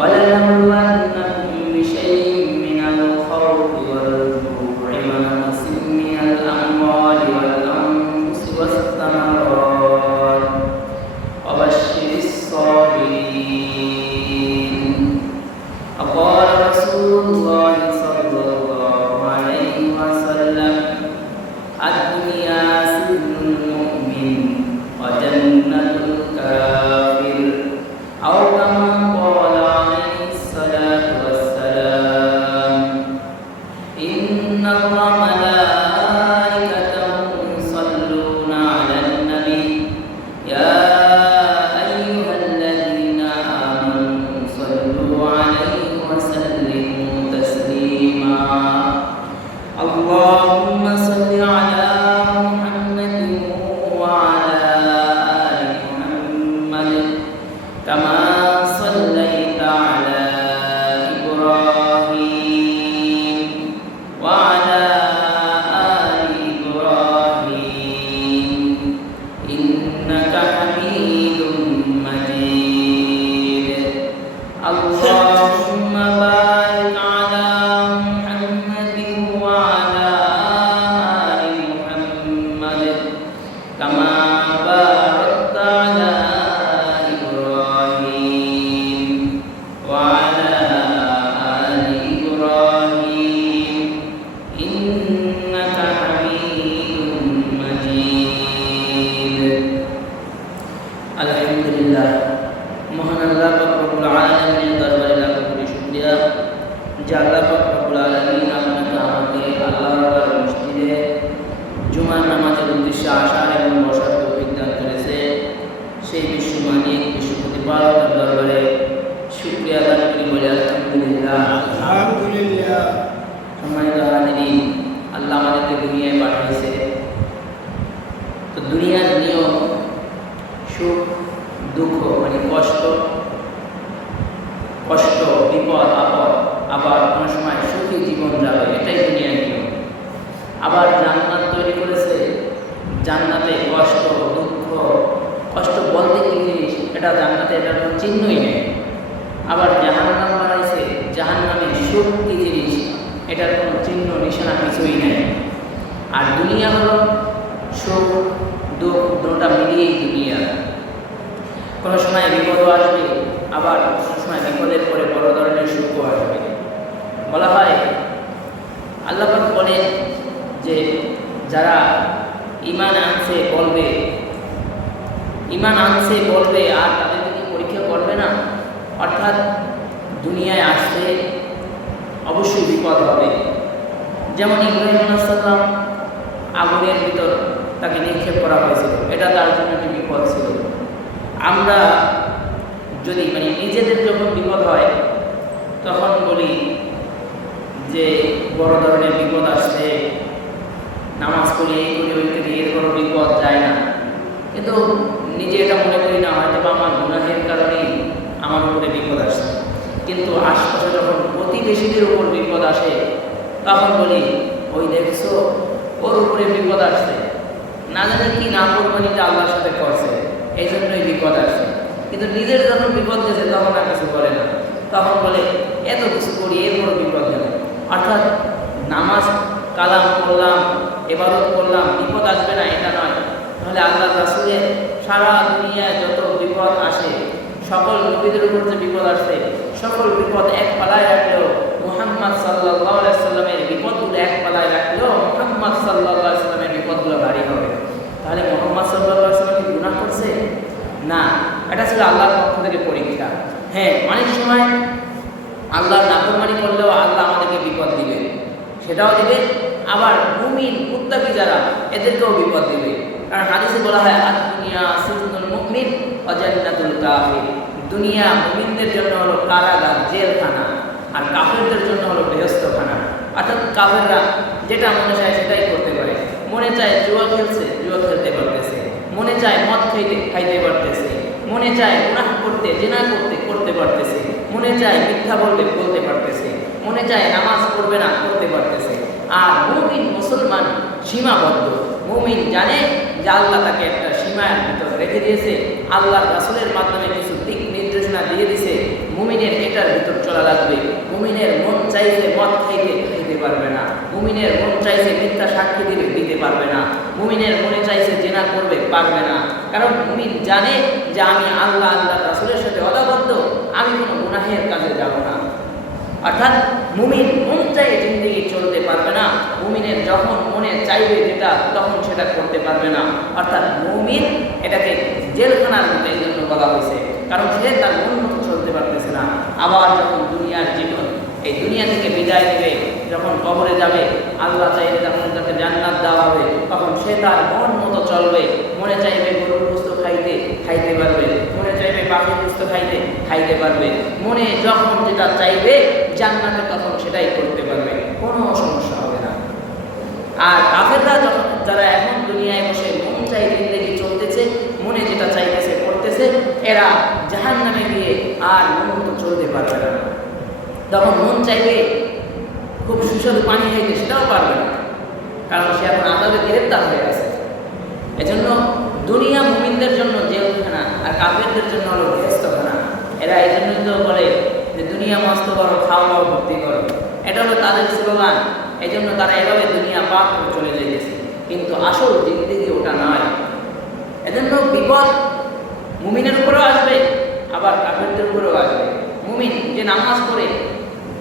ولنبلونكم بشيء من الخوف والجوع ونقص من الأموال والأنفس والثمرات وبشر الصابرين. وقال رسول الله صلى الله عليه وسلم: الدنيا سجن المؤمن وجنة الكافر، أو كما قال عليه الصلاة والسلام: إن الله ملائكته يصلون على النبي يا أيها الذين آمنوا صلوا عليه وسلموا تسليما. اللهم صل على محمد وعلى آل محمد كما صليت على إبراهيم وعلى آل إبراهيم إنك حميد مجيد. اللهم بارك على محمد وعلى آل محمد كما باركت على إبراهيم وعلى آل إبراهيم إنك حميد مجيد. الحمد لله। মহান আল্লাহ পাক রব্বুল আলামিনের দরবারে লাখ কোটি শুকরিয়া যে আল্লাহ পাক রব্বুল আলামিন আপনাকে আমাকে আল্লাহর মসজিদে জুমার নামাজের উদ্দেশ্যে আসার এবং বসার তৌফিক দান করেছে। সেই বিশ্বমানিক বিশ্বপ্রতিপালকের দরবারে শুকরিয়া আদায় করি, বলে আলহামদুলিল্লাহ। আলহামদুলিল্লাহ। সম্মানিত হাজিরিন, আল্লাহ আমাদেরকে দুনিয়ায় পাঠিয়েছে। তো দুনিয়ার নিয়ম সুখ দুঃখ মানে কষ্ট বিপদ আপদ, আবার কোনো সময় সুখী জীবন যাবে, এটাই দুনিয়ার নিয়ম। আবার জান্নাত তৈরি করেছে, জান্নাতে কষ্ট দুঃখ, কষ্ট বলতে কি জিনিস এটা জান্নাতে এটার কোনো চিহ্নই নেই। আবার জাহান্নাম বানাইছে, জাহান্নামে সুখ কি জিনিস এটার কোনো চিহ্ন নিশানা কিছুই নেই। আর দুনিয়া হলো সুখ দুঃখ দুটোটা মিলিয়েই দুনিয়া। কোনো সময় বিপদও আসবে, আবার কোনো সময় বিপদের পরে বড় ধরনের সুখও আসবে। বলা হয়, আল্লাহ পাক বলেন যে যারা ঈমান আনছে বলবে আর তাদেরকে কি পরীক্ষা করবে না? অর্থাৎ দুনিয়ায় আসতে অবশ্যই বিপদ হবে। যেমন ইব্রাহিম আলাইহিস সালাম আগুনের ভিতর তাকে নিক্ষেপ করা হয়েছিল, এটা তার জন্য একটি বিপদ ছিল। আমরা যদি নিজেদের যখন বিপদ হয় তখন বলি যে বড় ধরনের বিপদ আসছে, নামাজ পড়ি এই করি ওই করি, এর কোনো বিপদ যায় না। কিন্তু নিজে এটা মনে করি না, হয়তো বা আমার গুনাহের কারণেই আমার উপরে বিপদ আসছে। কিন্তু আশপাশে যখন প্রতিবেশীদের উপর বিপদ আসে তখন বলি, ওই দেখছো ওর উপরে বিপদ আসছে, না জানি কি না কোরবানিটা আল্লাহর সাথে করছে, এই জন্যই বিপদ আসছে। কিন্তু নিজের যখন বিপদ গেছে তখন আর কিছু করে না, তখন বলে এত কিছু করি এরপরও বিপদ গেল। অর্থাৎ নামাজ কালাম করলাম, ইবাদত করলাম, বিপদ আসবে না এটা নয়। তাহলে আল্লাহ রাসূলের সারা দুনিয়ায় যত বিপদ আসে, সকল নবীদের উপর যে বিপদ আসে, সকল বিপদ এক পালায় রাখলেও মুহাম্মদ সাল্লাল্লাহু আলাইহি সাল্লামের বিপদগুলো এক পালায় রাখলেও মুহাম্মদ সাল্লাল্লাহু আলাইহি সাল্লামের বিপদগুলো ভারী হবে। তাহলে মুহাম্মদ সাল্লাল্লাহু আলাইহি সাল্লাম কি গুনাহ করছে? না, এটা ছিল আল্লাহর পক্ষ থেকে পরীক্ষা। হ্যাঁ, অনেক সময় আল্লাহর নাফরমানি করলেও আল্লাহ আমাদেরকে বিপদ দিবে, সেটাও দিবে। আবার মুমিন মুত্তাকি যারা, এদেরকেও বিপদ দিবে। কারণ হাদিসে বলা হয়, আদ-দুনিয়া সিজনুল মুমিন ওয়া জান্নাতুল কাফির। দুনিয়া মুমিনদের জন্য হলো কারাগার, জেলখানা, আর কাফেরদের জন্য হলো বেহেশতখানা। অর্থাৎ কাফেররা যেটা মনে চায় সেটাই করতে পারে। মনে চায় জুয়া খেলছে, জুয়া খেলতে পারতেছে। মনে চায় মদ খাইতে পারতেছে। মনে চায় গুনাহ করতে, জিনা করতে পারতেছে। মনে চায় মিথ্যা বলতে পারতেছে। মনে চায় নামাজ পড়বে না, করতে পারতেছে। আর মুমিন মুসলমান সীমাবদ্ধ। মুমিন জানে যে আল্লাহ তাকে একটা সীমার ভিতর রেখে দিয়েছে, আল্লাহ রাসূলের মাধ্যমে কিছু দিক নির্দেশনা দিয়ে দিয়েছে। মুমিনের এটার চলা লাগবে। মুমিনের মন চাইছে মদ খাইতে পারবে না। মুমিনের মন চাইছে মিথ্যা সাক্ষী দিতে পারবে না। মুমিনের মনে চাইছে জেনা করবে, পারবে না। কারণ মুমিন জানে যে আমি আল্লাহ রাসূলের সাথে ওয়াদাবদ্ধ, আমি কোনো গুনাহের কাজে যাব না। অর্থাৎ মুমিন মন চাই জিন্দেগি চলতে পারবে না। মুমিনের যখন মনে চাইবে যেটা, তখন সেটা করতে পারবে না। অর্থাৎ মুমিন এটাকে জেলখানার মতো এই জন্য বলা হয়েছে, কারণ সে তার মন মতো চলতে পারতেছে না। আবার যখন দুনিয়ার জীবন, এই দুনিয়া থেকে বিদায় নেবে, যখন কবরে যাবে, আল্লাহ চাইলে যখন তাকে জান্নাত দেওয়া হবে, তখন সে তার মন মতো চলবে। মনে চাইবে গরুর গোশত খাইতে পারবে, মনে চাইবে পাখির গোশত খাইতে পারবে। মনে যখন যেটা চাইবে জান্নাতে, তখন সেটাই করতে পারবে, কোনো সমস্যা হবে না। আর কাফেররা যারা এখন দুনিয়ায় বসে মন চাই জিন্দেগি চলতেছে, মনে যেটা চাইতেছে করতেছে, এরা জাহান্নামে গিয়ে আর মন মতো চলতে পারবে না। তখন মন চাইবে খুব সুস্বাদু পানি খাইতে, সেটাও পারবে না, কারণ সে এখন আযাবে গ্রেফতার হয়ে আছে। এজন্য দুনিয়া মুমিনদের জন্য জেলখানা, আর কাফেরদের জন্য হলো বেহেশতখানা। এরা এই জন্যই তো বলে যে দুনিয়া মস্ত করো, খাওয়া ভর্তি করো, এটা হলো তাদের স্লোগান। এই জন্য তারা এভাবে দুনিয়া পার করে চলে যাইতেছে, কিন্তু আসল জিন্দেগি ওটা নয়। এজন্য বিপদ মুমিনের উপরেও আসবে, আবার কাফেরদের উপরেও আসবে। মুমিন যে নামাজ পড়ে,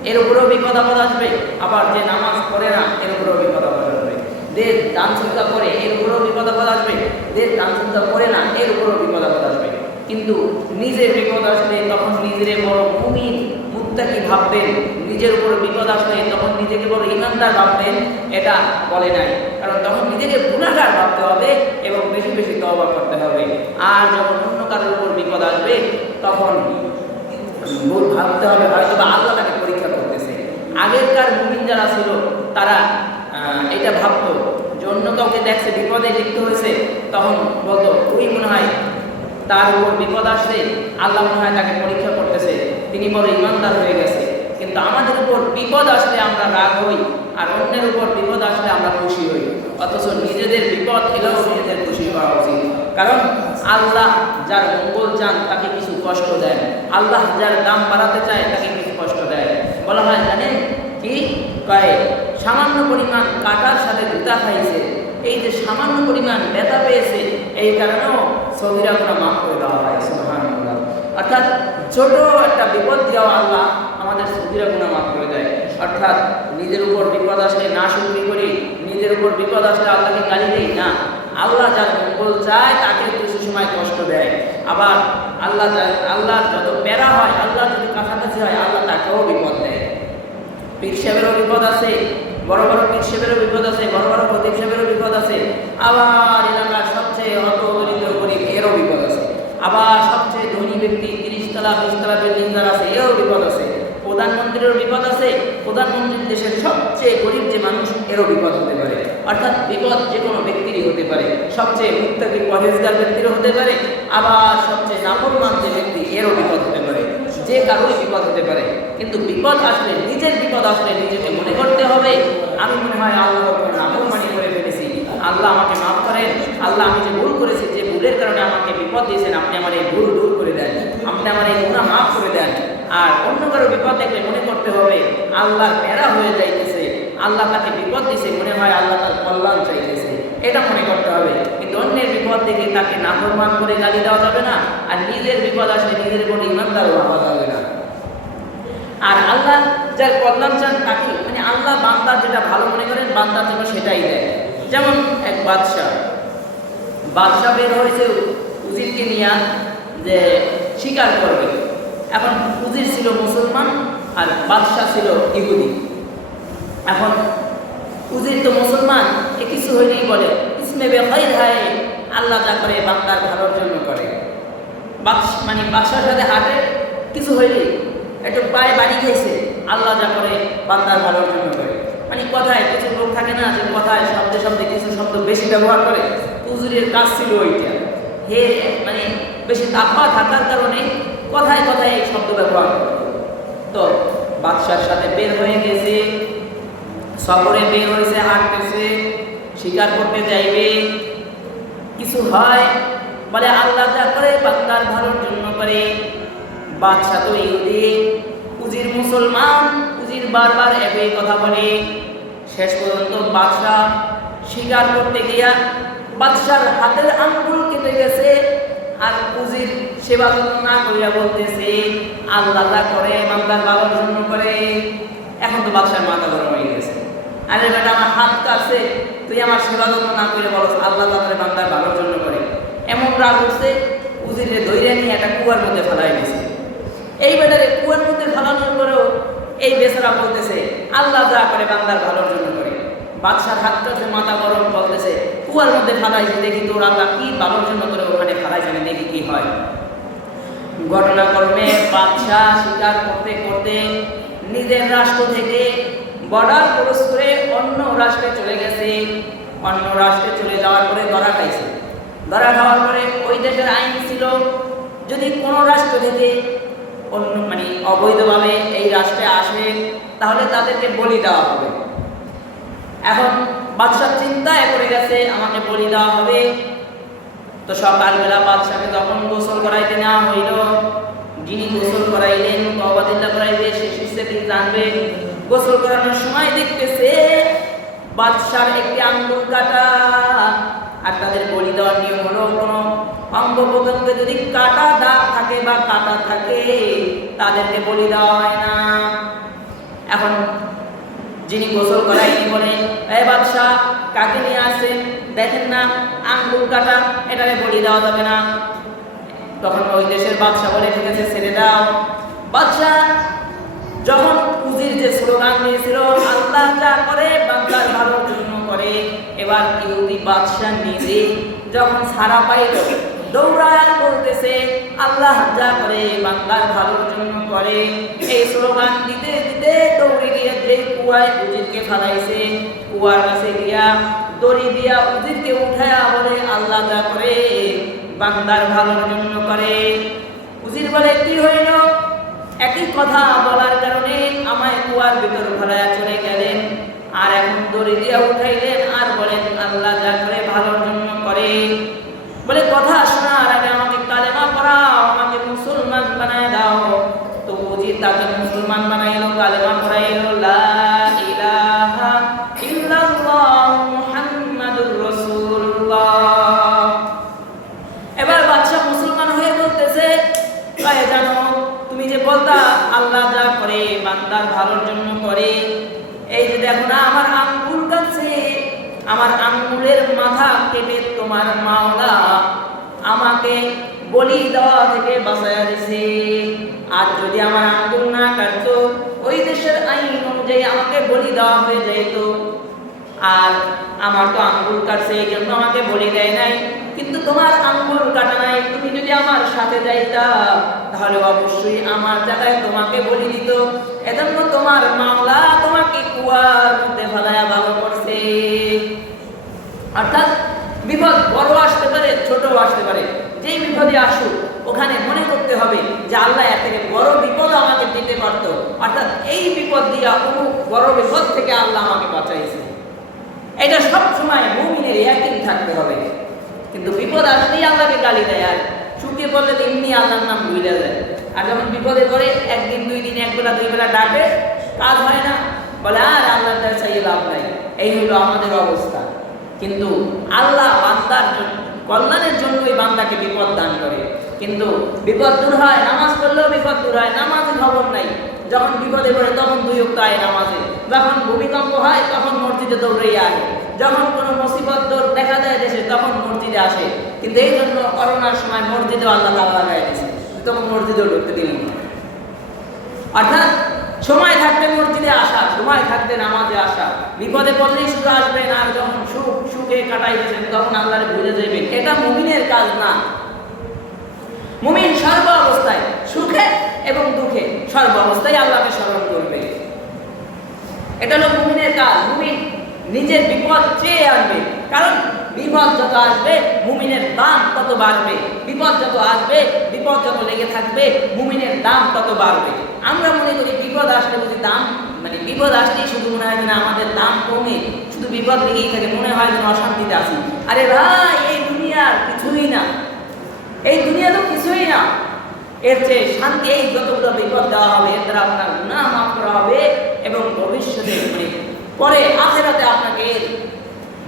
এর উপরেও বিপদ আপদ আসবে, আবার যে নামাজ পড়ে না, এর উপরেও বিপদ আপদ আসবে। যে দান চিন্তা করে, এর উপরেও বিপদ আপদ আসবে। যে দান চিন্তা করে না, এর উপরেও বিপদ আপদ আসবে। কিন্তু নিজের বিপদ আসলে তখন নিজের বড় মুমিন মুত্তাকি ভাববেন, নিজের উপর বিপদ আসলে তখন নিজেকে বড় ইমানদার ভাববেন, এটা বলে নাই। কারণ তখন নিজেকে গুনাহগার ভাবতে হবে এবং বেশি বেশি তওবা করতে হবে। আর যখন অন্য কারোর উপর বিপদ আসবে, তখন ভাবতে হবে হয়তো বা আল্লাহ তাকে পরীক্ষা করতেছে। আগেরকার মুমিন যারা ছিল, তারা এটা ভাবতো যে অন্য কাউকে দেখছে বিপদে লিপ্ত হয়েছে, তখন বলতো ওই মনে হয় তার উপর বিপদ আসছে, আল্লাহ মনে হয় তাকে পরীক্ষা করতেছে, তিনি বড় ইমানদার হয়ে গেছে। কিন্তু আমাদের উপর বিপদ আসলে আমরা রাগ হই, আর অন্যের উপর বিপদ আসলে আমরা খুশি হই। অথচ নিজেদের বিপদ এলেও নিজেদের খুশি হওয়া উচিত। কারণ আল্লাহ যার মঙ্গল চান তাকে কিছু কষ্ট দেয়, আল্লাহ যার দাম বাড়াতে চায় তাকে কিছু কষ্ট দেয়। বলা হয় জানেন কি কয়, সামান্য পরিমাণ কাটার সাথে জুতা খাইছে, এই যে সামান্য পরিমাণ ব্যথা পেয়েছে, এই কারণেও সগীরা গুনাহ মাফ করে দেওয়া হয়। সুবহানাল্লাহ। অর্থাৎ ছোট একটা বিপদ দিয়েও আল্লাহ আমাদের সগীরা গুনাহ মাফ করে দেয়। অর্থাৎ নিজের উপর বিপদ আসলে না শুকরি করি, নিজের উপর বিপদ আসলে আল্লাহকে গালি দেই না। আল্লাহ যার মঙ্গল চায় তাকে কিছু সময় কষ্ট দেয়। আবার আল্লাহ যত প্যারা হয়, আল্লাহ যদি কাছাকাছি হয়, আল্লাহ তাকেও বিপদ দেয়। পীর সাহেবেরও বিপদ আছে, বড় বড় পীর সাহেবেরও বিপদ আছে, বড় বড় খতিব সাহেবেরও বিপদ আছে। আবার এলাকার সবচেয়ে অতদরিদ্র গরিব, এরও বিপদ আছে। আবার সবচেয়ে ধনী ব্যক্তি 30 তলা 20 তলা বিল্ডিং যার আছে, এরও বিপদ আছে। প্রধানমন্ত্রীরও বিপদ আছে, প্রধানমন্ত্রীর দেশের সবচেয়ে গরিব যে মানুষ, এরও বিপদ হতে পারে। অর্থাৎ বিপদ যে কোনো ব্যক্তিরই হতে পারে, সবচেয়ে মুত্তাকি পরহেজগার ব্যক্তিরও হতে পারে, আবার সবচেয়ে নাফরমান যে ব্যক্তি, এরও বিপদ হতে পারে। যে কারোই বিপদ হতে পারে, কিন্তু বিপদ আসলে, নিজের বিপদ আসলে নিজেকে মনে করতে হবে আমি মনে হয় আল্লাহর উপর নাফরমানি করে ফেলেছি, আল্লাহ আমাকে মাফ করেন, আল্লাহ আমি যে ভুল করেছি, যে ভুলের কারণে আমাকে বিপদ দিয়েছেন, আপনি আমার এই ভুল দূর করে দেন, আপনি আমার এই গুনাহ মাফ করে দেন। আর অন্য কারো বিপদ দেখলে মনে করতে হবে আল্লাহর প্যারা হয়ে যাইতেছে, আল্লাহ তাকে বিপদ দিয়েছে, মনে হয় আল্লাহ তার কল্যাণ চাইতেছে, এটা মনে করতে হবে। কিন্তু অন্যের বিপদ দেখে তাকে নাফরমান করে গালি দেওয়া যাবে না, আর নিজের বিপদ আসলে নিজের কোনো ইমানদার ভাবা যাবে না। আর আল্লাহ যার কল্যাণ চান তাকে, মানে আল্লাহ বান্দা যেটা ভালো মনে করেন বান্দার জন্য সেটাই দেয়। যেমন এক বাদশাহ বের হয়েছে উজিরকে নিয়ে যে শিকার করবে। এখন উজির ছিল মুসলমান আর বাদশাহ ছিল ইহুদি। এখন উজির তো মুসলমান, এ কিছু হয়নি বলে, ইসমে বেখাইর হায়, আল্লাহ যা করে বান্দার ভালোর জন্য করে। মানে বাদশার সাথে হাটে কিছু হয়নি, একটু পায়ে বাড়ি খেয়েছে, আল্লাহ যা করে বান্দার ভালোর জন্য করে। মানে কথায় কিছু লোক থাকে না যে কথায় শব্দে কিছু শব্দ বেশি ব্যবহার করে, উজিরের কাজ ছিল ওইটা। হে মানে বেশি তাকওয়া থাকার কারণে কথায় কথায় এই শব্দ ব্যবহার করে। তো বাদশার সাথে বের হয়ে গেছে, সফরে বের হয়েছে, হাঁটতেছে, শিকার করতে যাইবে, কিছু হয় বলে আল্লাহ যা করে বান্দার ভালোর জন্য করে। বাদশা তো ইহুদি, উজির মুসলমান উজির বারবার একই কথা বলে। শেষ পর্যন্ত বাদশাহ স্বীকার করতে গিয়া বাদশার হাতের আঙ্গুল কেটে গেছে। আর উজির সেবা যত্ন না করিয়া বলতেছে আল্লাহ যা করে বান্দার ভালোর জন্য করে। এখন তো বাদশার মাথা গরম হয়ে গেছে, আরে বেটা আমার হাত কাটছে, তুই আমার সেবা যত্ন না করে বলস আল্লাহ যা করে বান্দার ভালোর জন্য করে। এমন রাগ উঠছে, উজিরে ধৈর্য নিয়ে একটা কুয়ার মধ্যে ফেলাই দিয়েছে। এই বেটারে কুয়ার মধ্যে ফেলানোর পরেও এই বেচারা বলতেছে আল্লাহ যা করে বান্দার ভালোর জন্য করে। বাদশার হাত কাছে মাথা গরম, বলতেছে কুয়ার মধ্যে ফেলাইছে, দেখি তোর আল্লাহ কি ভালোর জন্য করে ওখানে ফেলাইছে, দেখি কি হয়। ঘটনাক্রমে বাদশাহ স্বীকার করতে করতে নিজের রাষ্ট্র থেকে বর্ডার ক্রস করে অন্য রাষ্ট্রে চলে গেছে। অন্য রাষ্ট্রে চলে যাওয়ার পরে ধরা খাইছে। ধরা খাওয়ার পরে ওই দেশের আইন ছিল যদি কোনো রাষ্ট্র থেকে অন্য অবৈধভাবে এই রাষ্ট্রে আসে তাহলে তাদেরকে বলি দেওয়া হবে। এখন বাদশাহ চিন্তায় পড়ে গেছে আমাকে বলি দেওয়া হবে। তো সকালবেলা বাদশাকে যখন গোসল করাইতে নেওয়া হইল, যিনি গোসল করাইলেন তওবাদিল্লাহ করাইবে সে শিষ্যকে জানবে। গোসল করানোর সময় দেখতেছে বাদশার একটি আঙ্গুল কাটা। আর তাদের বলি দেওয়ার নিয়ম হলো কোনো অঙ্গ প্রত্যঙ্গে যদি কাটা দাগ থাকে বা কাটা থাকে তাদেরকে বলি দেওয়া হয় না। এখন যিনি গোসল করাইনি বলে এ বাদশাহ কাকে নিয়ে আসেন, দেখেন না আঙ্গুল কাটা, এটাকে বলি দেওয়া যাবে না। তখন ওই দেশের বাদশাহ বলে ঠিক আছে ছেড়ে দাও। বাদশাহ যখন উজির যে স্লোগান দিয়েছিল আল্লাহ যা করে বান্দার ভালোর জন্য করে, এবার ইহুদি বাদশাহ নিজে যখন ছাড়া পাইল দৌড়ায় বলতেছে আল্লাহ যা করে বান্দার ভালোর জন্য করে। এই স্লোগান দিতে দিতে দৌড়ে গিয়ে যে কুয়ায় উজিরকে ফেলাইছে কুয়ার কাছে গিয়া দড়ি দিয়া উজিরকে উঠায়া বলে আল্লাহ যা করে বান্দার ভালোর জন্য করে। উজির বলে কি হইল? একই কথা বলার কারণে আমায় কুয়ার ভিতর ফেলাইয়া চলে গেলেন, আর এখন দড়ি দিয়া উঠাইলেন আর বলেন আল্লাহ যা করে ভালোর জন্য করে। বলে কথা শোনার আগে আমাকে কালেমা পড়াও, আমাকে মুসলমান বানায় দাও। তো উজির তাকে মুসলমান বানাইল, কালেমা পড়াইল লা ইলাহা ইল্লাল্লাহ মুহাম্মাদুর রাসূলুল্লাহ। এবার বাদশা মুসলমান হয়ে বলতেছে ভাই জানো তুমি যে বলতা আল্লাহ যা করে বান্দার ভালোর জন্য করে, এই যে দেখো না আমার আঙ্গুল কাটছে, আমার আঙ্গুলের মাথা কেটে তোমার মাওলা আমাকে বলি দেওয়া থেকে বাঁচাইয়া দিছে। আর যদি আমার আঙ্গুল না কাটতো ওই দেশের আইন অনুযায়ী আমাকে বলি দেওয়া হয়ে যেত। আর আমার তো আঙ্গুল কাটছে এই জন্য আমাকে বলি দেয় নাই, কিন্তু তোমার আঙ্গুল কাটা নাই, তুমি যদি আমার সাথে যাইতা তাহলে অবশ্যই আমার জায়গায় তোমাকে বলি দিত। এজন্য তোমার মাওলা তোমাকে কুয়ার মধ্যে ফেলায়া ভালো করছে। অর্থাৎ বিপদ বড় আসতে পারে ছোটও আসতে পারে, যেই বিপদে আসুক ওখানে মনে করতে হবে যে আল্লাহ এর থেকে বড় বিপদ আমাকে দিতে পারত, অর্থাৎ এই বিপদ দিয়া অমুক বড় বিপদ থেকে আল্লাহ আমাকে বাঁচাইছে। এটা সব সময় মুমিনের ইয়াকিন থাকতে হবে। কিন্তু বিপদ আসলেই আল্লাহকে গালি দেয়, আর সুখে পড়লে এমনি আল্লাহর নাম ভুলে যায়। আর যখন বিপদে পড়ে একদিন দুই দিন এক বেলা দুই বেলা ডাকে কাজ হয় না, বলে আর আল্লাহর দ্বারা চাইয়ে লাভ নাই। এই হলো আমাদের অবস্থা। কিন্তু আল্লাহ বান্দার কল্যাণের জন্যই বান্দাকে বিপদ দান করে। কিন্তু বিপদ দূর হয়, নামাজ পড়লেও বিপদ দূর হয়, নামাজের খবর নাই। যখন বিপদে পড়ে তখন দুই ওয়াক্ত আয় নামাজে, যখন ভূমিকম্প হয় তখন মসজিদে দৌড়ে আসে, যখন কোনো মুসিবত দেখা দেয় দেশে তখন মসজিদে আসে। কিন্তু এই জন্য করোনার সময় মসজিদে আল্লাহ তাআলা লাগাই দিয়েছে, তখন মসজিদেও ঢুকতে দিন না। অর্থাৎ সময় থাকতে মসজিদে আসা, সময় থাকতে নামাজে আসা, বিপদে পড়লেই শুধু আসবেন আর যখন সুখে কাটাইতেছেন তখন আল্লাহরে ভুলে যাইবেন, এটা মুমিনের কাজ না। মুমিন সর্ব অবস্থায় সুখে এবং দুঃখে সর্ব অবস্থায় আল্লাহকে স্মরণ করবে, এটা হলো মুমিনের কাজ। মুমিন নিজের বিপদ চেয়ে আনবে, কারণ বিপদ যত আসবে মুমিনের দাম তত বাড়বে। বিপদ যত আসবে, বিপদ যত লেগে থাকবে মুমিনের দাম তত বাড়বে। আমরা মনে করি বিপদ আসলে বুঝি দাম, বিপদ আসলেই শুধু মনে হয় না আমাদের দাম কমে, শুধু বিপদ লেগেই থাকে, মনে হয় যেন অশান্তিতে আছি। আরে ভাই এই দুনিয়ার কিছুই না, এই দুনিয়া তো কিছুই না। এর চেয়ে শান্তি এই যতগুলো বিপদ দেওয়া হবে এর দ্বারা আপনার গুনাহ মাফ পরে আখিরাতে আপনাকে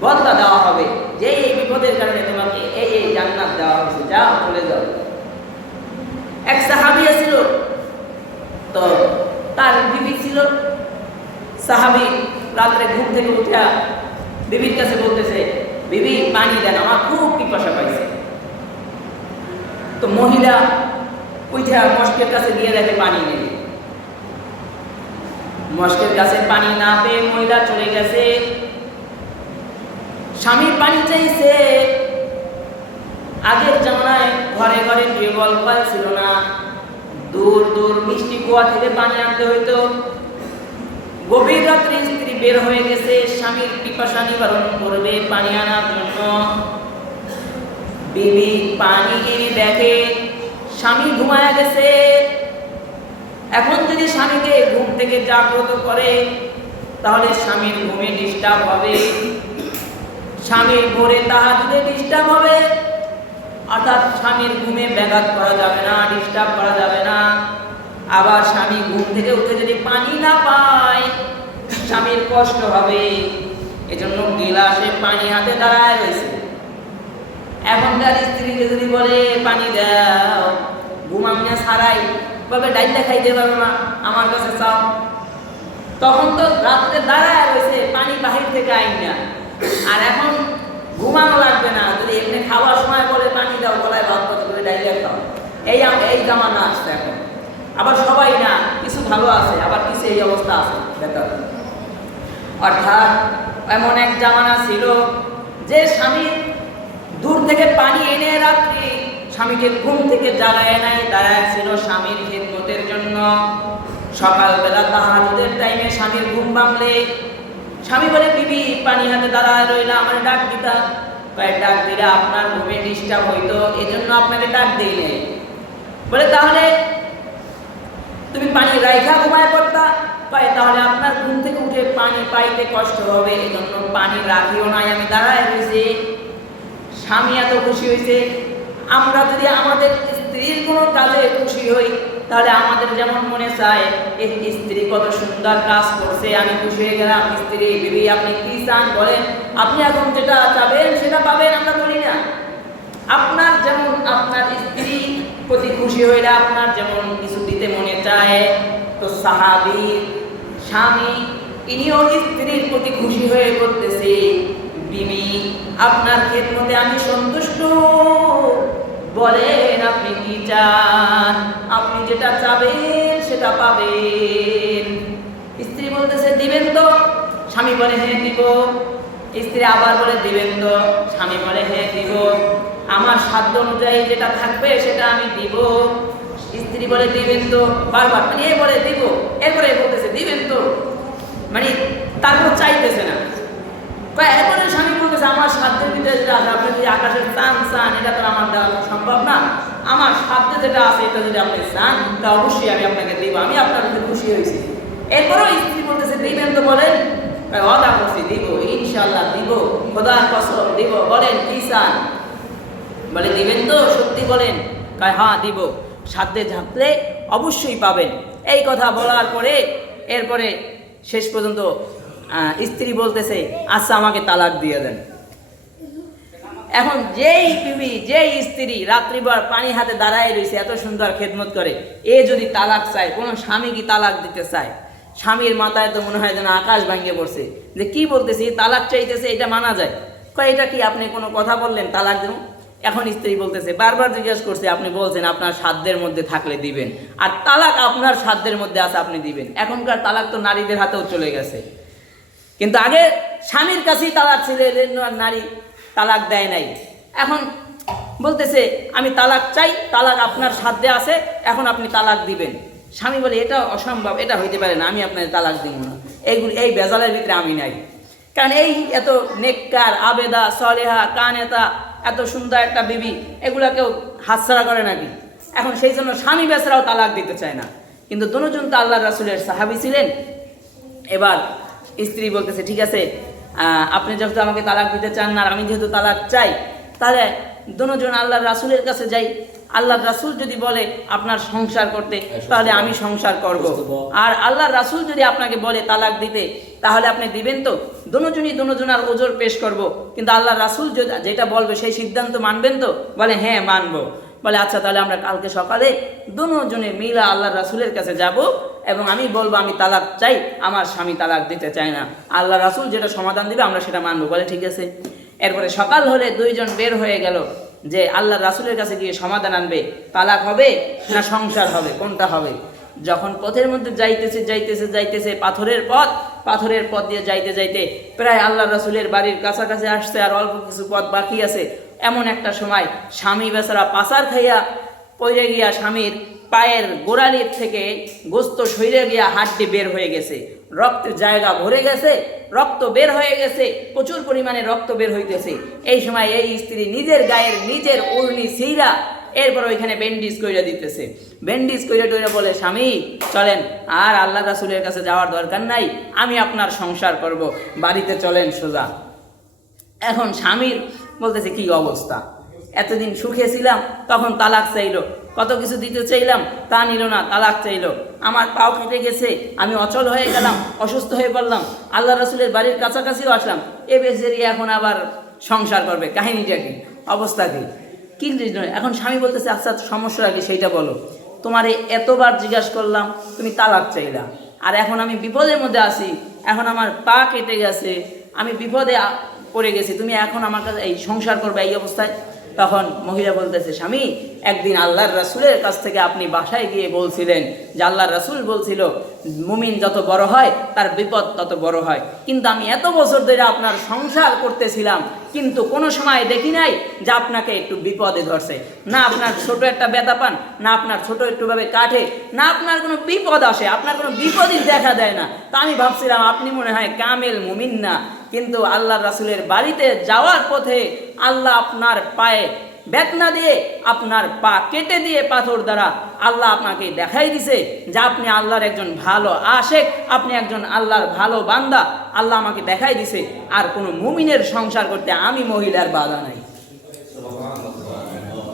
বদলা দেওয়া হবে যে এই বিপদের কারণে তোমাকে এই জান্নাত দেওয়া হয়েছে, যাও চলে যাও। এক সাহাবী ছিল, তো তার বিবি ছিল। সাহাবী রাত্রে ঘুম থেকে উঠে বিবির কাছে বলতেছে, বিবি পানি দেন, আমার খুব পিপাসা পাইছে। তো মহিলা উঠে মস্কের কাছে গিয়ে দেখে পানি নেই। মস্কের কাছে পানি না পেয়ে মহিলা চলে গেছে। স্বামী পানি চাইছে। আগের জামানায় ঘরে ঘরে টিউবওয়েল কল ছিল না, দূর দূর মিষ্টি কুয়া থেকে পানি আনতে হইতো। গভীর রাত্রে স্ত্রী বের হয়ে গেছে স্বামীর পিপাসা নিবারণ করবে পানি আনার জন্য। বিবি পানি এনে দেখে স্বামী ঘুমায়া গেছে। এখন যদি স্বামীকে ঘুম থেকে জাগ্রত করে তাহলে স্বামীর ঘুমে ডিস্টার্ব হবে, স্বামীর ভোরে তাহাজ্জুদে ডিস্টার্ব হবে। অর্থাৎ স্বামীর ঘুমে ব্যাঘাত করা যাবে না, ডিস্টার্ব করা যাবে না। আবার স্বামী ঘুম থেকে উঠে যদি পানি না পায় স্বামীর কষ্ট হবে। এজন্য গিলাসে পানি হাতে দাঁড়ায় রয়েছে। এখনকার স্ত্রীকে যদি বলে পানি দাও, ঘুমামিয়া ছাড়াই তবে ডাইলটা খাইতে পারো না, আমার কাছে চাও, তখন তো রাত্রে দাঁড়ায় রয়েছে পানি বাহির থেকে আইন না। আর এখন ঘুমানো লাগবে না, যদি এমনি খাওয়ার সময় বলে পানি দাও, গলায় ভাত কত করে ডাইলে খাও, এই জামানা আসছে এখন। আবার সবাই না, কিছু ভালো আছে, আবার কিছু এই অবস্থা আছে বেকার। অর্থাৎ এমন এক জামানা ছিল যে স্বামী দূর থেকে পানি এনে রাত্রি স্বামীকে ঘুম থেকে জাগায় নাই, দাঁড়ায় ছিল স্বামীর খেদমতের জন্য। সকালবেলা তাহাজ্জুদের টাইমে স্বামীর ঘুম ভাঙলে স্বামী বলে, বিবি পানি হাতে দাঁড়ায় রইলা, আমার ডাক দিতা। কয়েক ডাক দিলে আপনার ঘুমে ডিস্টার্ব হইতো, এই জন্য আপনাকে ডাক দিই নাই। বলে তাহলে তুমি পানি রাইখা ঘুমায় পড়তা? কয় তাহলে আপনার ঘুম থেকে উঠে পানি পাইতে কষ্ট হবে, এই জন্য পানি রাখিও নাই, আমি দাঁড়ায় রয়েছি। স্বামী এত খুশি হয়েছে। আমরা যদি আমাদের স্ত্রীর কোনো কাজে খুশি হই তাহলে আমাদের যেমন মনে চায় এই স্ত্রী কত সুন্দর কাজ করছে, আমি খুশি হয়ে গেলাম। স্ত্রী, বিবি আপনি কি চান বলেন, আপনি এখন যেটা চাবেন সেটা পাবেন, আমরা বলি না। আপনার যেমন আপনার স্ত্রী প্রতি খুশি হইলে আপনার যেমন কিছু দিতে মনে চায়, তো সাহাবী স্বামী ইনিও স্ত্রীর প্রতি খুশি হয়ে বলতেছে, বিবি আপনার খেদমতে আমি সন্তুষ্ট, বলেন আপনি কি চান, আপনি যেটা চাবেন সেটা পাবেন। স্ত্রী বলতেছে দিবেন তো? স্বামী বলে হ্যাঁ দিব। স্ত্রী আবার বলে দিবেন তো? স্বামী বলে হ্যাঁ দিব। আমার সাধ্য অনুযায়ী যেটা থাকবে সেটা আমি দিব। স্ত্রী বলে দিবেন তো, বারবার মানে এ বলে দিব, এরপরে বলতেছে দিবেন তো, মানে তারপর চাইতেছে না। এরপরে স্বামী বলতেছে আমার সাধ্যের ভিতরে যেটা আছে, আপনি যদি আকাশের চান চান, এটা তো আমার দেওয়া সম্ভব না, আমার সাধ্যে যেটা আছে এটা যদি আপনি চান তা অবশ্যই আমি আপনাকে দিব, আমি আপনার প্রতি খুশি হয়েছি। এরপরেও স্ত্রী বলতেছে দিবেন তো বলেন? ওয়াদা করছি দিব, ইনশাআল্লাহ দিব, খোদার কসম দিব, বলেন কি চান? বলে দিবেন তো, সত্যি বলেন? কয় হ্যাঁ দিব, সাধ্যে ঝাঁপলে অবশ্যই পাবেন। এই কথা বলার পরে এরপরে শেষ পর্যন্ত স্ত্রী বলতেছে আচ্ছা আমাকে তালাক দিয়ে দেন। এখন যেই বিবি, যেই স্ত্রী রাত্রিবার পানি হাতে দাঁড়ায় রয়েছে, এত সুন্দর খেদমত করে, এ যদি তালাক চায়, কোনো স্বামী কি তালাক দিতে চায়? স্বামীর মাথায় তো মনে হয় যেন আকাশ ভাঙিয়ে পড়ছে, যে কি বলতেছি, তালাক চাইতেছে, এটা মানা যায়? কয় এটা কি আপনি কোনো কথা বললেন তালাক দেব? এখন স্ত্রী বলতেছে, বারবার জিজ্ঞাসা করছে, আপনি বলছেন আপনার সাধ্যের মধ্যে থাকলে দিবেন, আর তালাক আপনার সাধ্যের মধ্যে আছে, আপনি দিবেন। এখনকার তালাক তো নারীদের হাতেও চলে গেছে, কিন্তু আগে স্বামীর কাছেই তালাক ছিল, আর নারী তালাক দেয় নাই। এখন বলতেছে আমি তালাক চাই, তালাক আপনার সাধ্যে আছে, এখন আপনি তালাক দিবেন। স্বামী বলে এটা অসম্ভব, এটা হইতে পারে না, আমি আপনার তালাক দিব না। এই বেজালের ভিতরে আমি নাই। কারণ এই এত নেককার, আবেদা, সলেহা, কানেতা, এত সুন্দর একটা বিবি, এগুলা কেউ হাতছাড়া করে নাকি? এখন সেই জন্য স্বামী বেচারাও তালাক দিতে চায় না। কিন্তু দুজন তো আল্লাহ রাসূলের সাহাবী ছিলেন। এবার স্ত্রী বলতেছে ঠিক আছে, আপনি যেহেতু আমাকে তালাক দিতে চান না, আর আমি যেহেতু তালাক চাই, তাহলে দুজন আল্লাহর রাসূলের কাছে যাই, আল্লাহ রাসূল যদি বলে আপনার সংসার করতে, তাহলে আমি সংসার করব। আর আল্লাহ রাসূল যদি আপনাকে বলে তালাক দিতে, তাহলে আপনি দিবেন তো? দুজনার ওজোর পেশ করব, কিন্তু আল্লাহ রাসূল যেটা বলবে সেই সিদ্ধান্ত মানবেন তো? বলে হ্যাঁ মানবো। বলে আচ্ছা, তাহলে আমরা কালকে সকালে দুজনে মিলা আল্লাহ রাসূলের কাছে যাব এবং আমি বলবো আমি তালাক চাই, আমার স্বামী তালাক দিতে চায় না। আল্লাহ রাসূল যেটা সমাধান দিবে আমরা সেটা মানবো। বলে ঠিক আছে। এরপরে সকাল হলে দুইজন বের হয়ে গেল যে আল্লাহ রাসূলের কাছে গিয়ে সমাধান আনবে, তালাক হবে না সংসার হবে, কোনটা হবে। যখন পথের মধ্যে যাইতেছে পাথরের পথ দিয়ে যাইতে প্রায় আল্লাহ রাসূলের বাড়ির কাছাকাছি আসছে, আর অল্প কিছু পথ বাকি আছে। এমন একটা সময় স্বামী বেচারা পাচার খাইয়া পড়ে গিয়া স্বামীর পায়ের গোড়ালির থেকে গোস্ত সইরে গিয়া হাড্ডি বের হয়ে গেছে, রক্তের জায়গা ভরে গেছে, রক্ত বের হয়ে গেছে, প্রচুর পরিমাণে রক্ত বের হইতেছে। এই সময় এই স্ত্রী নিজের গায়ের নিজের ওড়নি ছিঁড়া এরপর ওইখানে ব্যান্ডেজ কইরা দিতেছে। ব্যান্ডেজ কইরা বলে স্বামী চলেন, আর আল্লাহ রাসূলের কাছে যাওয়ার দরকার নাই, আমি আপনার সংসার করব, বাড়িতে চলেন সোজা। এখন স্বামীর বলতেছে কি অবস্থা, এতদিন সুখে ছিলাম, তখন তালাক চাইলো, কত কিছু দিতে চাইলাম তা নিল না, তালাক চাইলো, আমার পাও কেটে গেছে, আমি অচল হয়ে গেলাম, অসুস্থ হয়ে পড়লাম, আল্লাহ রাসূলের বাড়ির কাছাকাছিও আসলাম, এ বেচারি এখন আবার সংসার করবে, কাহিনীটা কি, অবস্থা কি? এখন স্বামী বলতেছে আচ্ছা সমস্যা কি সেইটা বলো, তোমার এতবার জিজ্ঞাসা করলাম, তুমি তালাক চাইলা, আর এখন আমি বিপদের মধ্যে আছি, এখন আমার পা কেটে গেছে, আমি বিপদে পড়ে গেছি, তুমি এখন আমার কাছে এই সংসার করবে এই অবস্থায়? তখন মহিলা বলতেছে স্বামী, একদিন আল্লাহর রাসূলের কাছ থেকে আপনি বাসায় গিয়ে বলছিলেন যে আল্লাহর রাসূল বলছিল মুমিন যত বড় হয় তার বিপদ তত বড় হয়, কিন্তু আমি এত বছর ধরে আপনার সংসার করতেছিলাম, কিন্তু কোনো সময় দেখি নাই যে আপনাকে একটু বিপদে ধরছে, না আপনার ছোট একটা ব্যথা পান, না আপনার ছোট একটুভাবে কাটে, না আপনার কোনো বিপদ আসে, আপনার কোনো বিপদই দেখা দেয় না। তা আমি ভাবছিলাম আপনি মনে হয় কামেল মুমিন না, কিন্তু আল্লাহর রাসূলের বাড়িতে যাওয়ার পথে আল্লাহ আপনার পায়ে বেদনা দিয়ে, আপনার পা কেটে দিয়ে পাথর দ্বারা আল্লাহ আপনাকে দেখাই দিছে যে আপনি আল্লাহর একজন ভালো আশেক, আপনি একজন আল্লাহর ভালো বান্দা, আল্লাহ আমাকে দেখাই দিছে, আর কোনো মুমিনের সংসার করতে আমি মহিলার বাধা নাই।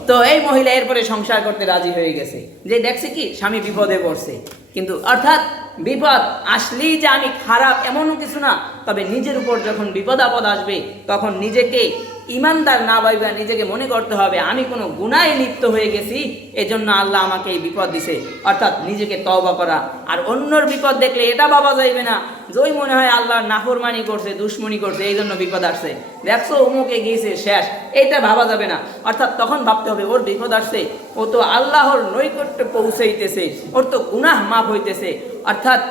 তো এই মহিলা এরপরে সংসার করতে রাজি হয়ে গেছে, যে দেখছে কি স্বামী বিপদে পড়ছে, কিন্তু অর্থাৎ বিপদ আসলেই যে আমি খারাপ এমনও কিছু না, তবে নিজের উপর যখন বিপদ আপদ আসবে তখন নিজেকে ইমানদার না ভাইবা নিজেকে মনে করতে হবে আমি কোনো গুনাহে লিপ্ত হয়ে গেছি, এজন্য আল্লাহ আমাকে এই বিপদ দিছে, অর্থাৎ নিজেকে তওবা করা। আর অন্যর বিপদ দেখলে এটা ভাবা যাইবে না যে ওই মনে হয় আল্লাহর নাফরমানি করছে, দুশ্মনী করছে, এই জন্য বিপদ আসছে, দেখছো অমুকে গিয়েছে শেষ, এইটা ভাবা যাবে না। অর্থাৎ তখন ভাবতে হবে ওর বিপদ আসছে, ও তো আল্লাহর নৈকট্যে পৌঁছাইতেছে, ওর তো গুনাহ মাফ হইতেছে। অর্থাৎ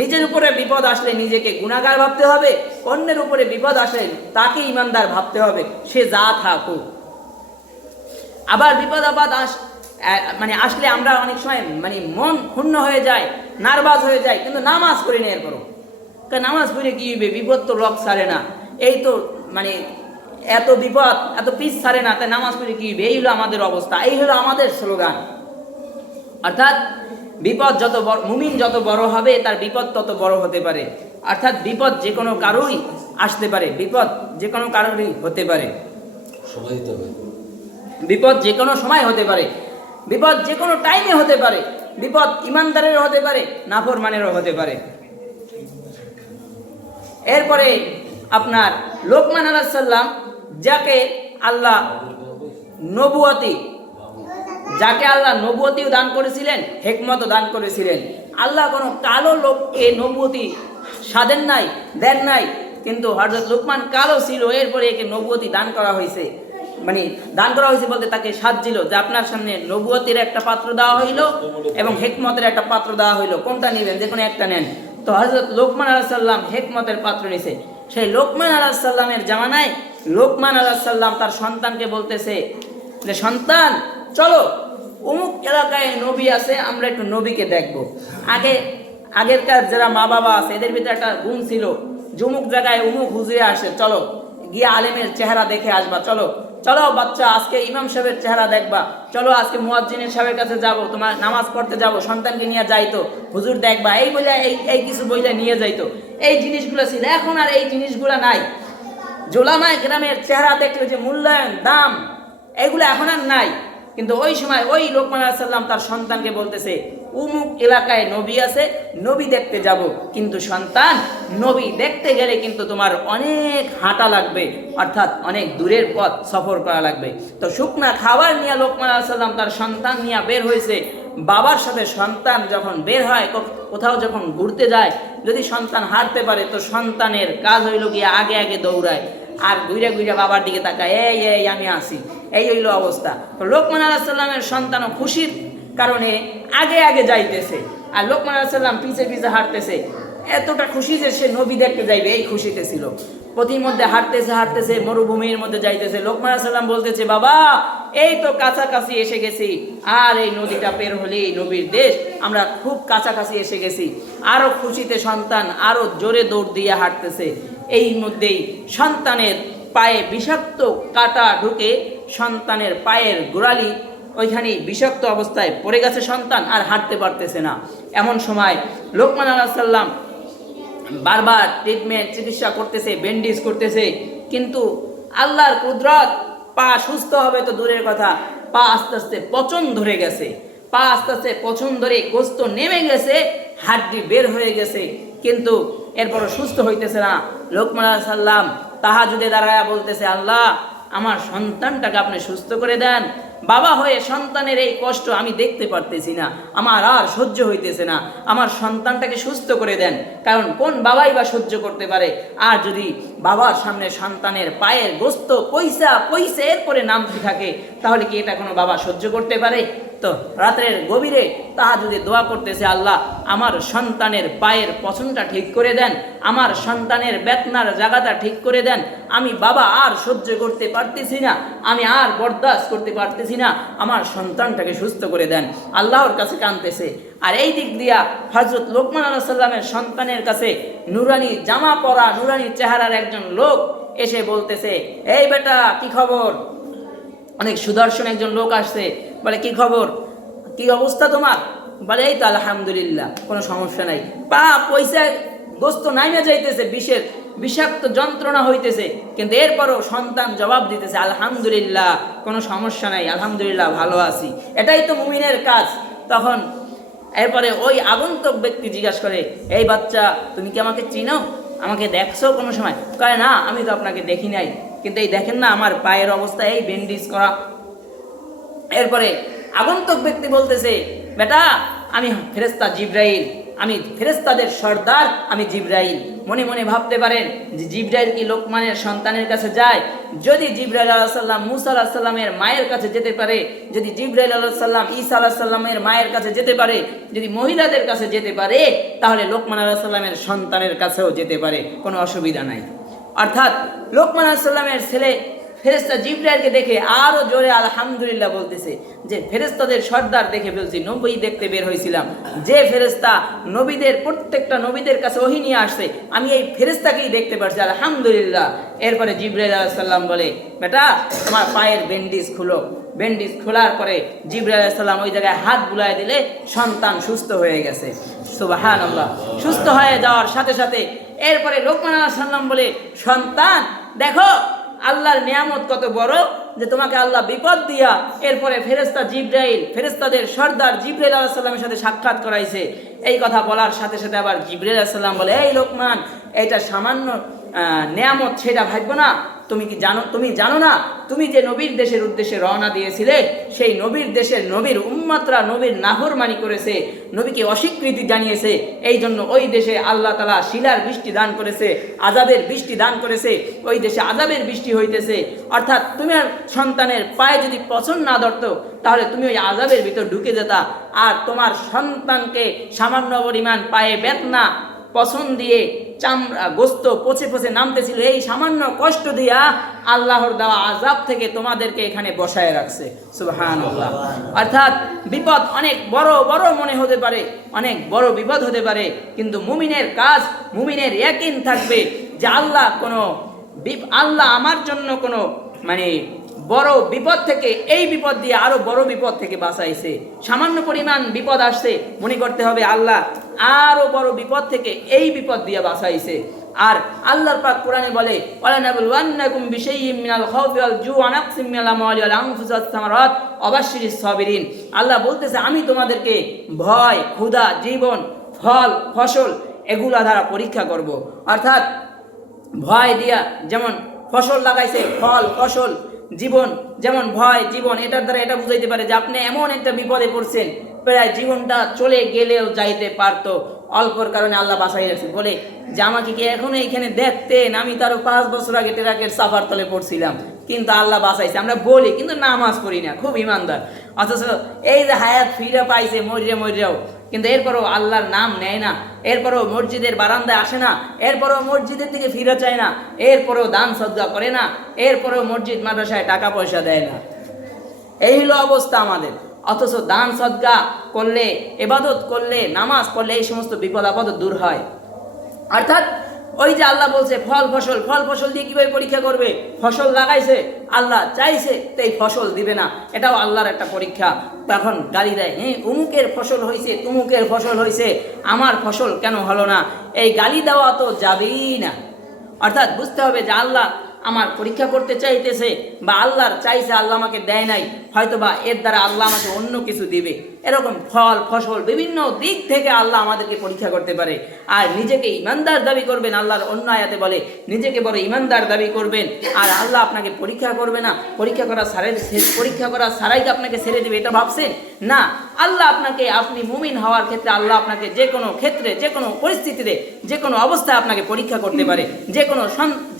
নিজের উপরে বিপদ আসলে নিজেকে গুনাহগার ভাবতে হবে, অন্যের উপরে বিপদ আসলে তাকে ইমানদার ভাবতে হবে, সে যা থাকুক। আবার বিপদ আপদ আসলে আমরা অনেক সময় মন ক্ষুণ্ণ হয়ে যায়, নার্ভাস হয়ে যায়, কিন্তু নামাজ পড়ি না এরপরও। নামাজ পড়ে কি হবে, বিপদ তো রক ছাড়ে না, এই তো এত বিপদ এত পিছ ছাড়ে না, তাই নামাজ পড়ে কি হবে, এই হলো আমাদের অবস্থা, এই হলো আমাদের স্লোগান। অর্থাৎ বিপদ যত বড়, মুমিন যত বড় হবে তার বিপদ তত বড় হতে পারে। অর্থাৎ বিপদ যে কোনো কারোই আসতে পারে, বিপদ যে কোনো কারোরই হতে পারে, বিপদ যে কোনো সময় হতে পারে, বিপদ যে কোনো টাইমে হতে পারে, বিপদ ইমানদারেরও হতে পারে, নাফরমানেরও হতে পারে। এরপরে আপনার লোকমান আলাইহিস সালাম, যাকে আল্লাহ নবুয়তিও দান করেছিলেন, হিকমতও দান করেছিলেন। আল্লাহ কোনো কালো লোককে নবুয়তি সাধেন নাই, দেন নাই, কিন্তু হযরত লোকমান কালো ছিল, এরপরে একে নবুয়তি দান করা হয়েছে। দান করা হয়েছে বলতে তাকে সাজছিল যে আপনার সামনে নবুয়তির একটা পাত্র দেওয়া হইল এবং হিকমতের একটা পাত্র দেওয়া হইল, কোনটা নেবেন, যে কোনো একটা নেন। তো হযরত লোকমান আলাইহিস সালাম হিকমতের পাত্র নিছে। সেই লোকমান আলাইহিস সালামের জামানায় লোকমান আলাইহিস সালাম তার সন্তানকে বলতেছে যে সন্তান চলো, অমুক এলাকায় নবী আছে, আমরা একটু নবীকে দেখবো। আগেরকার যারা মা বাবা আছে এদের ভিতরে একটা গুণ ছিল, অমুক জায়গায় অমুক হুজুরে আসে, চলো গিয়ে আলেমের চেহারা দেখে আসবা, চলো চলো বাচ্চা আজকে ইমাম সাহেবের চেহারা দেখবা, চলো আজকে মুয়াজ্জিনের সাহেবের কাছে যাবো, তোমার নামাজ পড়তে যাবো, সন্তানকে নিয়ে যাইতো, হুজুর দেখবা, এই বলে এই কিছু বইলে নিয়ে যাইতো। এই জিনিসগুলো ছিল, এখন আর এই জিনিসগুলো নাই। উলামায়ে কেরামের চেহারা দেখলে যে মূল্যায়ন, দাম, এগুলো এখন আর নাই। কিন্তু ওই সময় ওই লোকমান আলাইহিস সালাম তার সন্তানকে বলতেছে, উমুক এলাকায় নবী আছে, নবী দেখতে যাব, কিন্তু সন্তান নবী দেখতে গেলে কিন্তু তোমার অনেক হাঁটা লাগবে, অর্থাৎ অনেক দূরের পথ সফর করা লাগবে। তো শুকনা খাবার নিয়ে লোকমান আলাইহিস সালাম তার সন্তান নিয়ে বের হয়েছে। বাবার সাথে সন্তান যখন বের হয়, কোথাও যখন ঘুরতে যায়, যদি সন্তান হাঁটতে পারে তো সন্তানের কাজ হইল গিয়ে আগে আগে দৌড়ায়, আর ঘুরে ঘুরে বাবার দিকে তাকায়, এই এই আমি আসি, এই হইল অবস্থা। তো লোকমান আলাইহিস সালামের সন্তানও খুশির কারণে আগে আগে যাইতেছে, আর লোকমান আলাইহিস সালাম পিছে পিছে হাঁটতেছে। এতটা খুশি যে সে নবী দেখতে যাইবে, এই খুশিতে ছিল। প্রতিমধ্যে হাঁটতেছে হাঁটতেছে মরুভূমির মধ্যে যাইতেছে। লোকমান আলাইহিস সালাম বলতেছে, বাবা এই তো কাছাকাছি এসে গেছি, আর এই নদীটা পের হলেই নবীর দেশ, আমরা খুব কাছাকাছি এসে গেছি। আরো খুশিতে সন্তান আরো জোরে দৌড় দিয়ে হাঁটতেছে। এই মধ্যেই সন্তানের পায়ে বিষাক্ত কাঁটা ঢুকে সন্তানের পায়ের গোড়ালি ওইখানে বিষাক্ত অবস্থায় পড়ে গেছে সন্তান, আর হাঁটতে পারতেছে না। এমন সময় লোকমান আলাইহিস সালাম বারবার ট্রিটমেন্ট চিকিৎসা করতেছে, ব্যান্ডেজ করতেছে, কিন্তু আল্লাহর কুদরত, পা সুস্থ হবে তো দূরের কথা, পা আস্তে আস্তে পচন ধরে গেছে। পা আস্তে আস্তে পচন ধরে গোস্ত নেমে গেছে, হাড্ডি বের হয়ে গেছে, কিন্তু এরপরও সুস্থ হইতেছে না। লোকমান আলাইহিস সালাম তাহাজ্জুদে দাঁড়ায়া বলতেছে, আল্লাহ আমার সন্তানটাকে আপনি সুস্থ করে দেন। বাবা হয়ে সন্তানের এই কষ্ট আমি দেখতে পারতেছি না, আমার আর সহ্য হইতেছে না, আমার সন্তানটাকে সুস্থ করে দেন। কারণ কোন বাবাই বা সহ্য করতে পারে? আর যদি বাবার সামনে সন্তানের পায়ের গোস্ত পয়সা পয়সা এরপরে নামতে থাকে, তাহলে কি এটা কোনো বাবা সহ্য করতে পারে? তো রাতের গভীরে তাহাজ্জুদে দোয়া করতেছে, আল্লাহ আমার সন্তানের পায়ের পছনটা ঠিক করে দেন, আমার সন্তানের বেদনার জায়গাটা ঠিক করে দেন। আমি বাবা আর সহ্য করতে পারতেছি না, আমি আর বরদাস্ত করতে পারতেছি না, আমার সন্তানটাকে সুস্থ করে দেন। আল্লাহর কাছে কাঁদতেছে। আর এই দিক দিয়া হযরত লোকমান আলাইহিস সালামের সন্তানের কাছে নুরানি জামা পরা, নুরানি চেহারার একজন লোক এসে বলতেছে, এই বেটা কি খবর? অনেক সুদর্শন একজন লোক আসছে, বলে কি খবর, কি অবস্থা তোমার? বলে এই তো আলহামদুলিল্লাহ, কোনো সমস্যা নাই। পা পয়সা গোস্ত নাইমে যাইতেছে, বিষাক্ত যন্ত্রণা হইতেছে, কিন্তু এরপরও সন্তান জবাব দিতেছে, আলহামদুলিল্লাহ কোনো সমস্যা নাই, আলহামদুলিল্লাহ ভালো আছি। এটাই তো মুমিনের কাজ। তখন এরপরে ওই আগন্তুক ব্যক্তি জিজ্ঞাসা করে, এই বাচ্চা তুমি কি আমাকে চিনো? আমাকে দেখছো কোনো সময়? কয় না, আমি তো আপনাকে দেখি নাই, কিন্তু এই দেখেন না আমার পায়ের অবস্থা, এই ব্যান্ডেজ করা। এরপরে আগন্তুক ব্যক্তি বলতেছে, বেটা আমি ফেরেশতা জিবরাইল, আমি ফেরেশতাদের সর্দার, আমি জিবরাইল। মনে মনে ভাবতে পারেন যে জিবরাইল কি লোকমানের সন্তানের কাছে যায়? যদি জিবরাইল আলাইহিস সালাম মুসা আলাইহিস সালামের মায়ের কাছে যেতে পারে, যদি জিবরাইল আলাইহিস সালাম ঈসা আলাইহিস সালামের মায়ের কাছে যেতে পারে, যদি মহিলাদের কাছে যেতে পারে, তাহলে লোকমান আলাইহিস সালামের সন্তানের কাছেও যেতে পারে, কোনো অসুবিধা নাই। অর্থাৎ লোকমান আলাইহিস সালামের ছেলে ফেরেশতা জিবরাইলকে দেখে আরো জোরে আলহামদুলিল্লাহ বলতেছে, যে ফেরেশতাদের সর্দার দেখে বলছি, নবী দেখতে বের হয়েছিলাম, যে ফেরেশতা নবীদের প্রত্যেকটা নবীদের কাছে ওহী নিয়ে আসছে, আমি এই ফেরেশতাকেই দেখতে পারছি, আলহামদুলিল্লাহ। এরপরে জিবরাইল আলাইহিস সালাম বলে, বেটা তোমার পায়ের ব্যান্ডেজ খুলো। ব্যান্ডেজ খোলার পরে জিবরাইল আলাইহিস সালাম ওই জায়গায় হাত বুলায় দিলে সন্তান সুস্থ হয়ে গেছে। সুবহানাল্লাহ। সুস্থ হয়ে যাওয়ার সাথে সাথে এরপরে লোকমান আলাইহিস সালাম বলে, সন্তান দেখো আল্লাহর নিয়ামত কত বড়, যে তোমাকে আল্লাহ বিপদ দিয়া এরপরে ফেরেশতা জিবরাইল, ফেরেশতাদের সর্দার জিবরাইল আলাইহিস সালামের সাথে সাক্ষাৎ করাইছে। এই কথা বলার সাথে সাথে আবার জিবরাইল আলাইহিস সালাম বলে, এই লোকমান এটা সামান্য নিয়ামত, সেটা ভাববো না। তুমি জানো না, তুমি যে নবীর দেশের উদ্দেশ্যে রওনা দিয়েছিলে, সেই নবীর দেশের নবীর উম্মতরা নবীর নাফরমানি করেছে, নবীকে অস্বীকৃতি জানিয়েছে। এই জন্য ওই দেশে আল্লাহ তাআলা শিলার বৃষ্টি দান করেছে, আযাবের বৃষ্টি দান করেছে, ওই দেশে আযাবের বৃষ্টি হইতেছে। অর্থাৎ তোমার সন্তানের পায়ে যদি পছন্দ না ধরতো, তাহলে তুমি ওই আযাবের ভিতর ঢুকে যেতা, আর তোমার সন্তানকে সামান্য পরিমাণ পায়ে বেদনা পছন্দ দিয়ে চামড়া গোস্ত পচে পচে নামতেছিল, এই সামান্য কষ্ট দিয়া আল্লাহর দেওয়া আযাব থেকে তোমাদেরকে এখানে বসায় রাখছে। সুবহানাল্লাহ। অর্থাৎ বিপদ অনেক বড় বড় মনে হতে পারে, অনেক বড় বিপদ হতে পারে, কিন্তু মুমিনের কাজ, মুমিনের ইয়াকিন থাকবে যে আল্লাহ আমার জন্য কোনো বড় বিপদ থেকে, এই বিপদ দিয়ে আরো বড় বিপদ থেকে বাঁচাইছে। সামান্য পরিমাণ বিপদ আসছে, মনে করতে হবে আল্লাহ আরো বড় বিপদ থেকে এই বিপদ দিয়ে বাঁচাইছে। আর আল্লাহর পাক কোরআনে বলে, ওয়ালানাবলুওয়ান্নাকুম বিশাইইম মিনাল খাউফি ওয়াল জু'i ওয়া নাকসিম মিনাল আমওয়ালি ওয়াল আনফুসি ওয়াস সামারাত ওয়া বাশশিরিস সাবিরিন। আল্লাহ বলতেছে আমি তোমাদেরকে ভয়, ক্ষুধা, জীবন, ফল, ফসল এগুলা দ্বারা পরীক্ষা করব। অর্থাৎ ভয় দিয়া যেমন ফসল লাগাইছে, ফল, ফসল, জীবন যেমন ভয়, জীবন, এটার দ্বারা এটা বুঝাইতে পারে যে আপনি এমন একটা বিপদে পড়ছেন, প্রায় জীবনটা চলে গেলেও যাইতে পারতো, অল্পর কারণে আল্লাহ বাঁচাই রাখছে। বলে যে আমাকে কি এখনো এইখানে দেখতেন, আমি তো আরো 5 বছর আগে ট্রাকের সাফার তলে পড়ছিলাম, কিন্তু আল্লাহ বাঁচাইছে। আমরা বলি কিন্তু নামাজ পড়ি না, খুব ইমানদার, অথচ এই যে হায়াত ফিরে পাইছে মরিয়াও, কিন্তু এরপরও আল্লাহর নাম নেয় না, এরপরও মসজিদের বারান্দায় আসে না, এরপরও মসজিদের দিকে ফিরে চায় না, এরপরও দান সদকা করে না, এরপরও মসজিদ মাদ্রাসায় টাকা পয়সা দেয় না। এই হলো অবস্থা আমাদের। অথচ দান সদকা করলে, ইবাদত করলে, নামাজ পড়লে এই সমস্ত বিপদ আপদ দূর হয়। অর্থাৎ ওই যে আল্লাহ বলছে ফল ফসল দিয়ে কিভাবে পরীক্ষা করবে? ফসল লাগাইছে, আল্লাহ চাইছে তো এই ফসল দিবে না, এটাও আল্লাহর একটা পরীক্ষা। তখন গালি দেয়, অমুকের ফসল হয়েছে, তুমুকের ফসল হয়েছে, আমার ফসল কেন হলো না? এই গালি দেওয়া তো যাবেই না। অর্থাৎ বুঝতে হবে যে আল্লাহ আমার পরীক্ষা করতে চাইতেছে, বা আল্লাহর চাইছে, আল্লাহ আমাকে দেয় নাই, হয়তো বা এর দ্বারা আল্লাহ আমাকে অন্য কিছু দিবে। এরকম ফল ফসল বিভিন্ন দিক থেকে আল্লাহ আমাদেরকে পরীক্ষা করতে পারে। আর নিজেকে ইমানদার দাবি করবেন, আল্লাহর অন্য আয়াতে বলে নিজেকে বড় ইমানদার দাবি করবেন, আর আল্লাহ আপনাকে পরীক্ষা করবে না। পরীক্ষা করা ছাড়াই কি আপনাকে ছেড়ে দিবে এটা ভাবছেন? না, আল্লাহ আপনাকে, আপনি মুমিন হওয়ার ক্ষেত্রে আল্লাহ আপনাকে যে কোনো ক্ষেত্রে, যে কোনো পরিস্থিতিতে, যে কোনো অবস্থায় আপনাকে পরীক্ষা করতে পারে।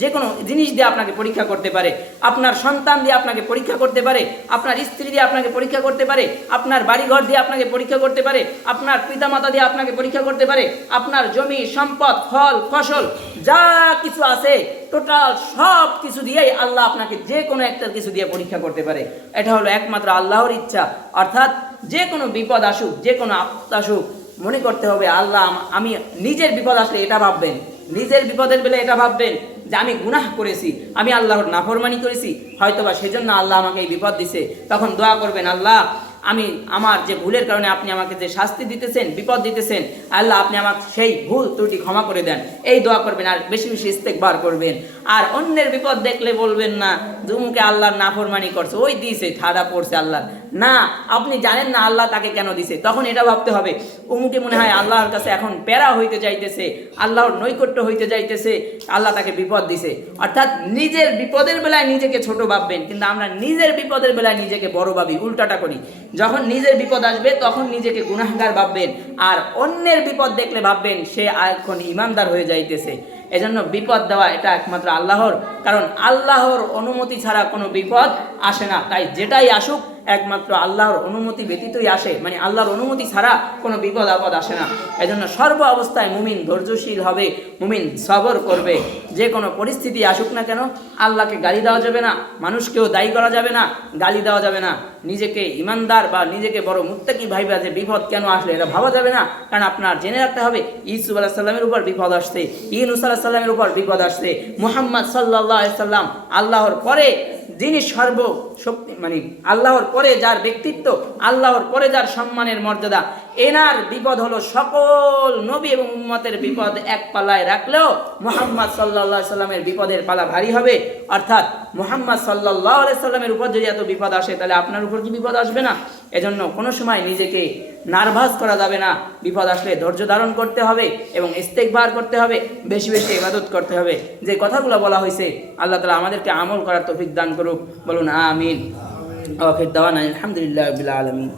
যে কোনো জিনিস দিয়ে আপনাকে পরীক্ষা করতে পারে। আপনার সন্তান দিয়ে আপনাকে পরীক্ষা করতে পারে, আপনার স্ত্রী দিয়ে আপনাকে পরীক্ষা করতে পারে, আপনার বাড়িঘর দিয়ে আপনাকে পরীক্ষা করতে পারে, আপনার পিতামাতা দিয়ে আপনাকে পরীক্ষা করতে পারে, আপনার জমি সম্পদ, ফল ফসল যা কিছু আছে টোটাল সব কিছু দিয়েই আল্লাহ আপনাকে যে কোনো একটা কিছু দিয়ে পরীক্ষা করতে পারে। এটা হলো একমাত্র আল্লাহর ইচ্ছা। অর্থাৎ যে কোনো বিপদ আসুক, যে কোনো আপদ আসুক, মনে করতে হবে আল্লাহ, আমি নিজের বিপদ আসলে এটা ভাববেন, নিজের বিপদের বেলা এটা ভাববেন যে আমি গুনাহ করেছি, আমি আল্লাহর নাফরমানি করেছি, হয়তোবা সেজন্য আল্লাহ আমাকে এই বিপদ দিছে। তখন দোয়া করবেন, আল্লাহ আমি আমার যে ভুলের কারণে আপনি আমাকে যে শাস্তি দিতেছেন, বিপদ দিতেছেন, আল্লাহ আপনি আমাকে সেই ভুল ত্রুটি ক্ষমা করে দেন, এই দোয়া করবেন। আর বেশি বেশি ইস্তেগফার করবেন। আর অন্যের বিপদ দেখলে বলবেন না দুমুকে আল্লাহর নাফরমানি করছে, ওই দিয়েছে, ঠাডা পড়ছে আল্লাহর। না, আপনি জানেন না আল্লাহ তাকে কেন দিছে, তখন এটা ভাবতে হবে উমুকে মনে হয় আল্লাহর কাছে এখন প্যারা হইতে যাইতেছে, আল্লাহর নৈকট্য হইতে যাইতেছে, আল্লাহ তাকে বিপদ দিছে। অর্থাৎ নিজের বিপদের বেলায় নিজেকে ছোট ভাববেন, কিন্তু আমরা নিজের বিপদের বেলায় নিজেকে বড় ভাবি, উল্টাটা করি। যখন নিজের বিপদ আসবে তখন নিজেকে গুনাহগার ভাববেন, আর অন্যের বিপদ দেখলে ভাববেন সে এখন ইমানদার হয়ে যাইতেছে। এজন্য বিপদ দেওয়া এটা একমাত্র আল্লাহর, কারণ আল্লাহর অনুমতি ছাড়া কোনো বিপদ আসে না। তাই যেটাই আসুক একমাত্র আল্লাহর অনুমতি ব্যতীতই আসে, মানে আল্লাহর অনুমতি ছাড়া কোনো বিপদ আপদ আসে না। এজন্য সর্ব অবস্থায় মুমিন ধৈর্যশীল হবে, মুমিন সবর করবে। যে কোনো পরিস্থিতি আসুক না কেন আল্লাহকে গালি দেওয়া যাবে না, মানুষকেও দায়ী করা যাবে না, গালি দেওয়া যাবে না। নিজেকে ইমানদার বা নিজেকে বড় মুত্তাকি ভাইবা যে বিপদ কেন আসলে এটা ভাবা যাবে না। কারণ আপনার জেনে রাখতে হবে ইউসুফ আলাইহিস সালামের উপর বিপদ আসছে, ইউনূস আলাইহিস সালামের উপর বিপদ আসছে, মুহাম্মদ সাল্লাল্লাহু আলাইহি সাল্লাম আল্লাহর পরে যিনি সর্বশক্তি, মানে আল্লাহর পরে যার ব্যক্তিত্ব, আল্লাহর পরে যার সম্মানের মর্যাদা, এনার বিপদ হলো সকল নবী এবং উম্মতের বিপদ এক পাল্লায় রাখলেও মুহাম্মদ সাল্লাল্লাহু আলাইহি সাল্লামের বিপদের পালা ভারী হবে। অর্থাৎ মুহাম্মদ সাল্লাল্লাহু আলাইহি সাল্লামের উপর যদি এত বিপদ আসে তাহলে আপনার উপর কি বিপদ আসবে না? এজন্য কোনো সময় নিজেকে নার্ভাস করা যাবে না। বিপদ আসলে ধৈর্য ধারণ করতে হবে এবং ইস্তেগফার করতে হবে, বেশি বেশি ইবাদত করতে হবে। যে কথাগুলো বলা হয়েছে আল্লাহ তাআলা আমাদেরকে আমল করার তৌফিক দান করুক, বলুন আমিন। আখির দাওয়ানা আলহামদুলিল্লাহি রাব্বিল আলামিন।